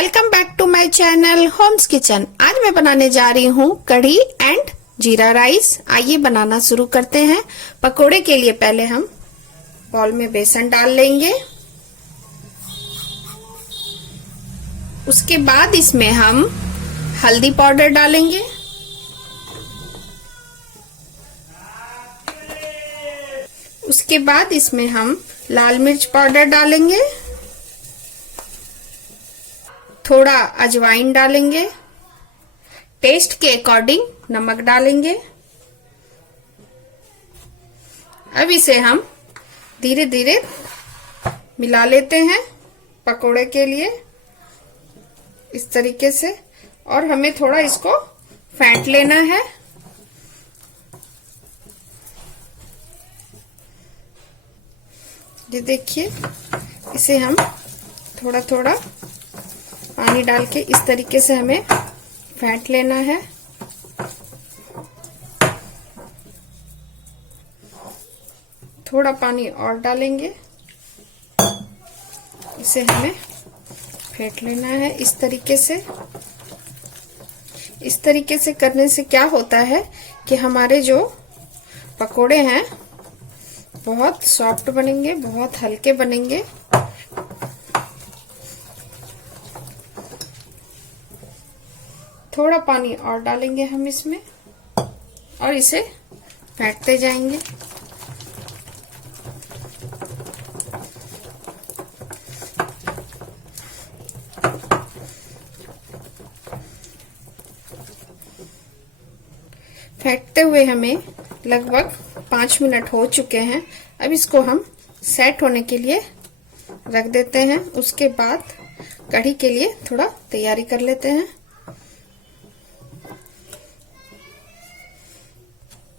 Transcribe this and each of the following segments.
Welcome back to my channel homes kitchen. आज मैं बनाने जा रही हूँ कढ़ी एंड जीरा राइस। आइए बनाना शुरू करते हैं। पकोड़े के लिए पहले हम बाउल में बेसन डाल लेंगे। उसके बाद इसमें हम हल्दी पाउडर डालेंगे, उसके बाद इसमें हम लाल मिर्च पाउडर डालेंगे, थोड़ा अजवाइन डालेंगे, टेस्ट के अकॉर्डिंग नमक डालेंगे। अब इसे हम धीरे धीरे मिला लेते हैं पकोड़े के लिए इस तरीके से, और हमें थोड़ा इसको फेंट लेना है। ये देखिए, इसे हम थोड़ा थोड़ा पानी डाल के इस तरीके से हमें फेंट लेना है। थोड़ा पानी और डालेंगे, इसे हमें फेंट लेना है इस तरीके से। इस तरीके से करने से क्या होता है कि हमारे जो पकोड़े हैं बहुत सॉफ्ट बनेंगे, बहुत हल्के बनेंगे। थोड़ा पानी और डालेंगे हम इसमें और इसे फेंटते जाएंगे। फेंटते हुए हमें लगभग 5 मिनट हो चुके हैं। अब इसको हम सेट होने के लिए रख देते हैं। उसके बाद कढ़ी के लिए थोड़ा तैयारी कर लेते हैं।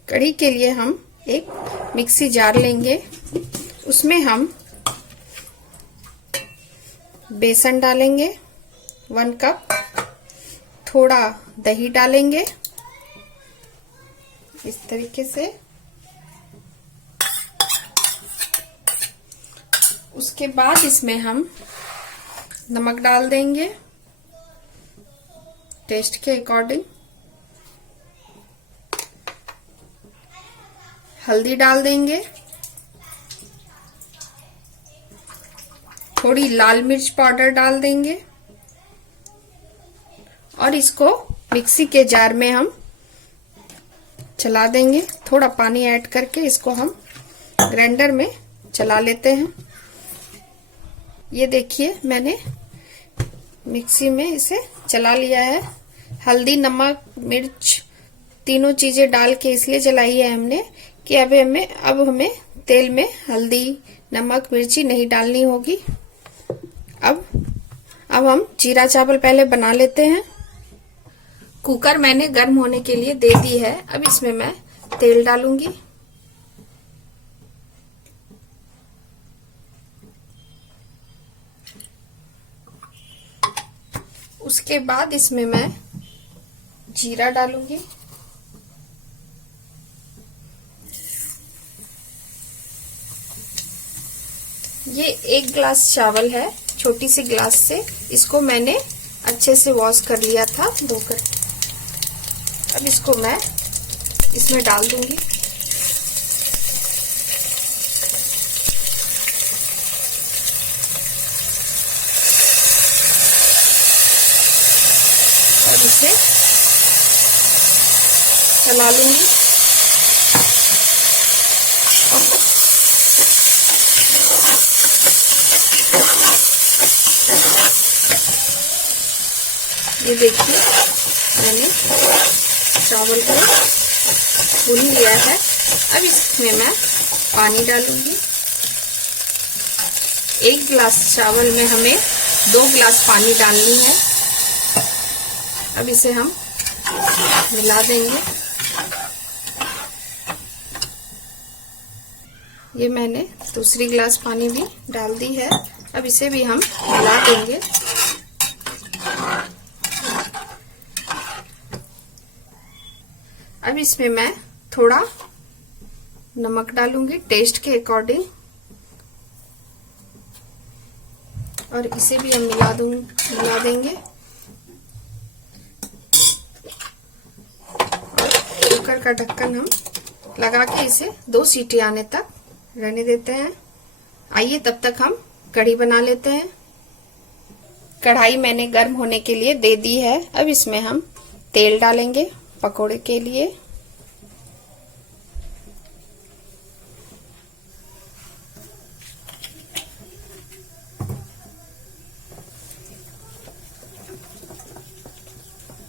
कढ़ी के लिए हम एक मिक्सी जार लेंगे, उसमें हम बेसन डालेंगे 1 कप, थोड़ा दही डालेंगे इस तरीके से। उसके बाद इसमें हम नमक डाल देंगे टेस्ट के अकॉर्डिंग, हल्दी डाल देंगे, थोड़ी लाल मिर्च पाउडर डाल देंगे और इसको मिक्सी के जार में हम चला देंगे। थोड़ा पानी ऐड करके इसको हम ग्राइंडर में चला लेते हैं। ये देखिए, मैंने मिक्सी में इसे चला लिया है। हल्दी, नमक, मिर्च तीनों चीजें डाल के इसलिए चलाई है हमने कि अब हमें तेल में हल्दी, नमक, मिर्ची नहीं डालनी होगी। अब हम जीरा चावल पहले बना लेते हैं। कुकर मैंने गर्म होने के लिए दे दी है। अब इसमें मैं तेल डालूंगी। उसके बाद इसमें मैं जीरा डालूंगी, ये 1 गिलास चावल है, छोटी सी गिलास से। इसको मैंने अच्छे से वॉश कर लिया था धोकर। अब इसको मैं इसमें डाल दूंगी। और इसे चला लूंगी। ये देखिए, मैंने चावल को भून लिया है। अब इसमें मैं पानी डालूंगी। 1 गिलास चावल में हमें 2 गिलास पानी डालनी है। अब इसे हम मिला देंगे। ये मैंने दूसरी गिलास पानी भी डाल दी है। अब इसे भी हम मिला देंगे। अब इसमें मैं थोड़ा नमक डालूंगी टेस्ट के अकॉर्डिंग। और इसे भी हम मिला देंगे। कुकर का ढक्कन हम लगा के इसे 2 सीटी आने तक रहने देते हैं। आइए तब तक हम कढ़ी बना लेते हैं। कढ़ाई मैंने गर्म होने के लिए दे दी है। अब इसमें हम तेल डालेंगे पकोड़े के लिए।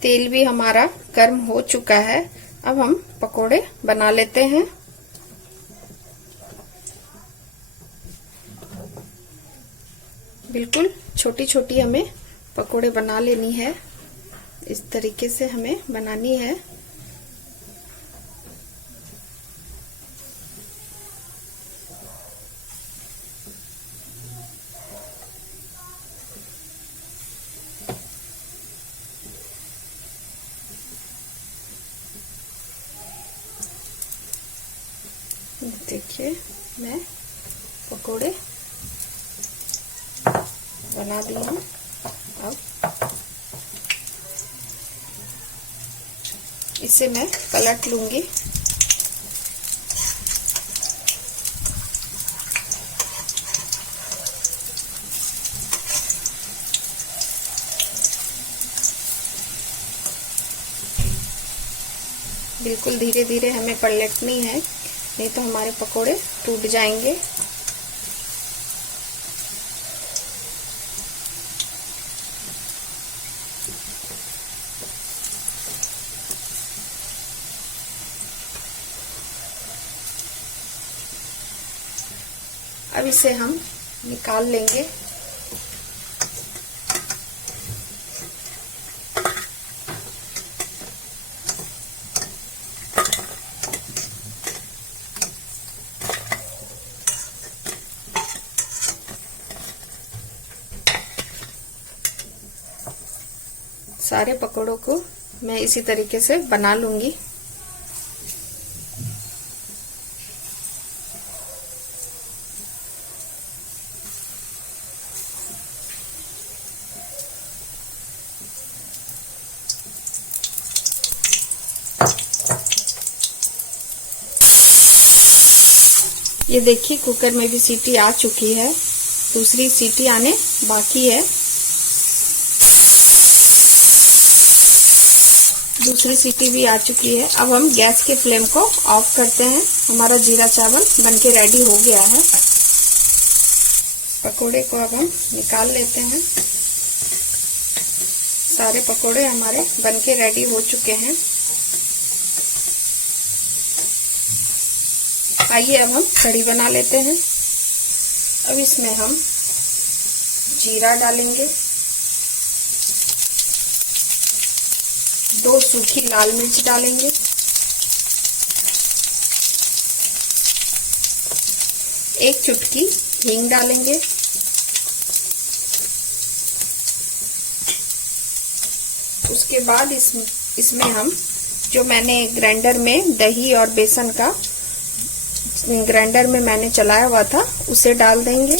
तेल भी हमारा गर्म हो चुका है। अब हम पकोड़े बना लेते हैं। बिल्कुल छोटी छोटी हमें पकोड़े बना लेनी है। इस तरीके से हमें बनानी है। देखिए मैं पकोड़े बना दी हूँ। अब इसे मैं पलट लूंगी। बिल्कुल धीरे धीरे हमें पलटनी है, नहीं तो हमारे पकोड़े टूट जाएंगे। अब इसे हम निकाल लेंगे। सारे पकोड़ों को मैं इसी तरीके से बना लूंगी। ये देखिए कुकर में भी सीटी आ चुकी है, दूसरी सीटी आने बाकी है। दूसरी सीटी भी आ चुकी है। अब हम गैस के फ्लेम को ऑफ करते हैं। हमारा जीरा चावल बनके रेडी हो गया है। पकोड़े को अब हम निकाल लेते हैं। सारे पकोड़े हमारे बनके रेडी हो चुके हैं। आइए अब हम कढ़ी बना लेते हैं। अब इसमें हम जीरा डालेंगे, 2 सूखी लाल मिर्च डालेंगे, 1 चुटकी हींग डालेंगे, उसके बाद इसमें हम जो मैंने ग्राइंडर में दही और बेसन का ग्राइंडर में मैंने चलाया हुआ था उसे डाल देंगे।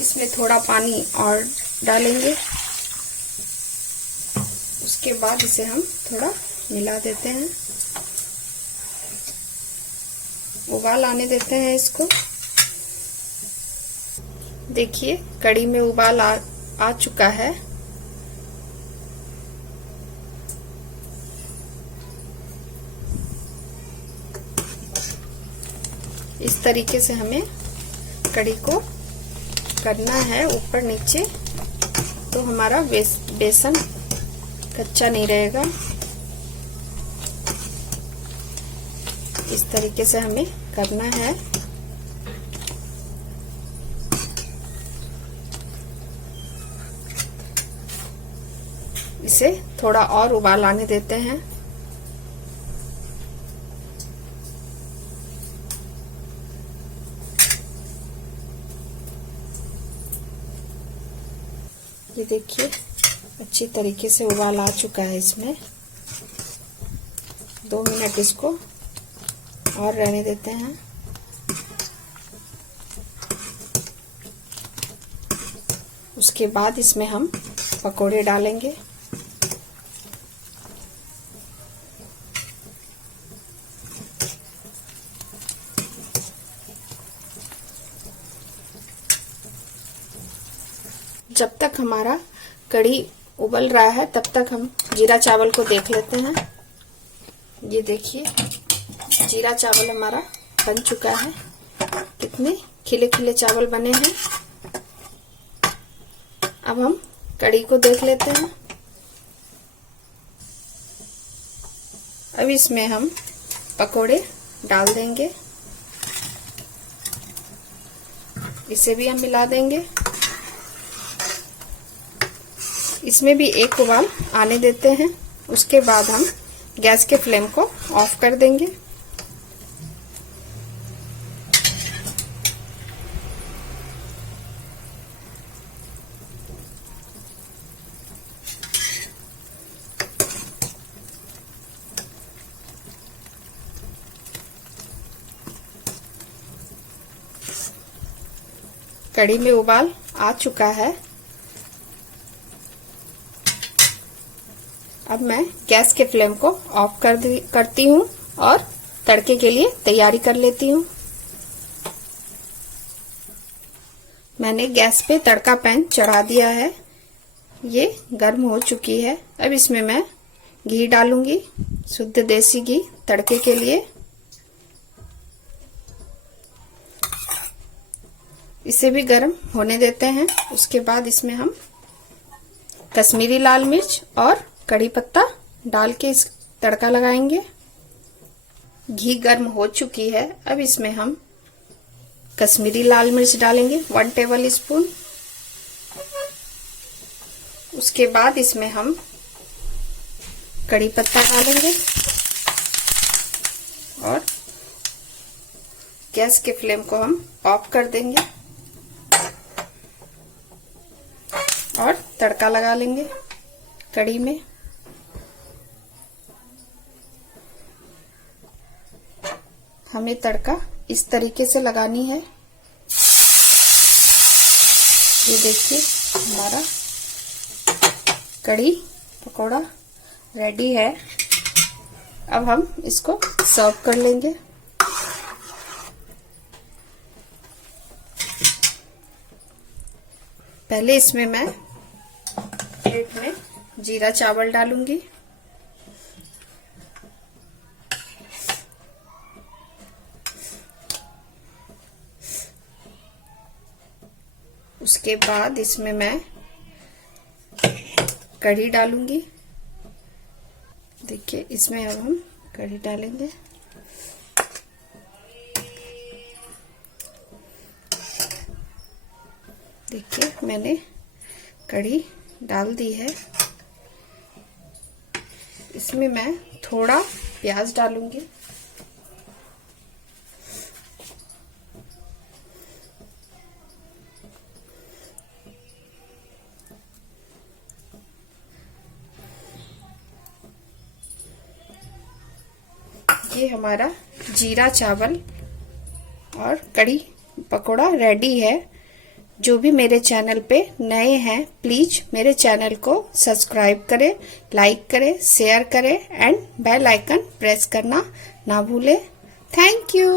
इसमें थोड़ा पानी और डालेंगे। उसके बाद इसे हम थोड़ा मिला देते हैं, उबाल आने देते हैं इसको। देखिए कढ़ी में उबाल आ चुका है। इस तरीके से हमें कढ़ी को करना है, ऊपर नीचे, तो हमारा बेसन कच्चा नहीं रहेगा। इस तरीके से हमें करना है। इसे थोड़ा और उबाल आने देते हैं। ये देखिए अच्छी तरीके से उबाल आ चुका है। इसमें 2 मिनट इसको और रहने देते हैं। उसके बाद इसमें हम पकोड़े डालेंगे। जब तक हमारा कढ़ी उबल रहा है तब तक हम जीरा चावल को देख लेते हैं। ये देखिए जीरा चावल हमारा बन चुका है। कितने खिले खिले चावल बने हैं। अब हम कढ़ी को देख लेते हैं। अब इसमें हम पकोड़े डाल देंगे। इसे भी हम मिला देंगे। इसमें भी एक उबाल आने देते हैं। उसके बाद हम गैस के फ्लेम को ऑफ कर देंगे। कढ़ी में उबाल आ चुका है। अब मैं गैस के फ्लेम को ऑफ करती हूँ और तड़के के लिए तैयारी कर लेती हूँ। मैंने गैस पे तड़का पैन चढ़ा दिया है। ये गर्म हो चुकी है। अब इसमें मैं घी डालूंगी, शुद्ध देसी घी तड़के के लिए। इसे भी गर्म होने देते हैं। उसके बाद इसमें हम कश्मीरी लाल मिर्च और कड़ी पत्ता डाल के इस तड़का लगाएंगे। घी गर्म हो चुकी है। अब इसमें हम कश्मीरी लाल मिर्च डालेंगे 1 टेबल स्पून। उसके बाद इसमें हम कड़ी पत्ता डालेंगे और गैस के फ्लेम को हम ऑफ कर देंगे और तड़का लगा लेंगे कड़ी में। हमें तड़का इस तरीके से लगानी है। ये देखिए हमारा कड़ी पकोड़ा रेडी है। अब हम इसको सर्व कर लेंगे। पहले इसमें मैं प्लेट में जीरा चावल डालूंगी। उसके बाद इसमें मैं कढ़ी डालूंगी। देखिए इसमें अब हम कढ़ी डालेंगे। देखिए मैंने कढ़ी डाल दी है। इसमें मैं थोड़ा प्याज डालूंगी। ये हमारा जीरा चावल और कढ़ी पकोड़ा रेडी है। जो भी मेरे चैनल पे नए हैं प्लीज मेरे चैनल को सब्सक्राइब करें, लाइक करें, शेयर करें एंड बेल आइकन प्रेस करना ना भूलें। Thank you.